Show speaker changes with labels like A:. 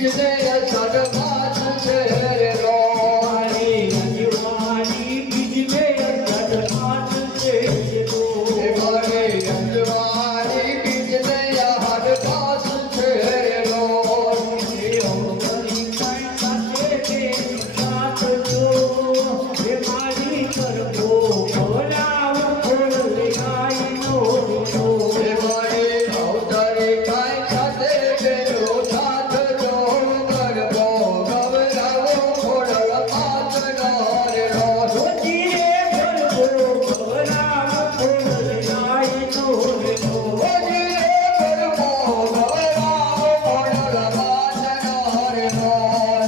A: विजय सगम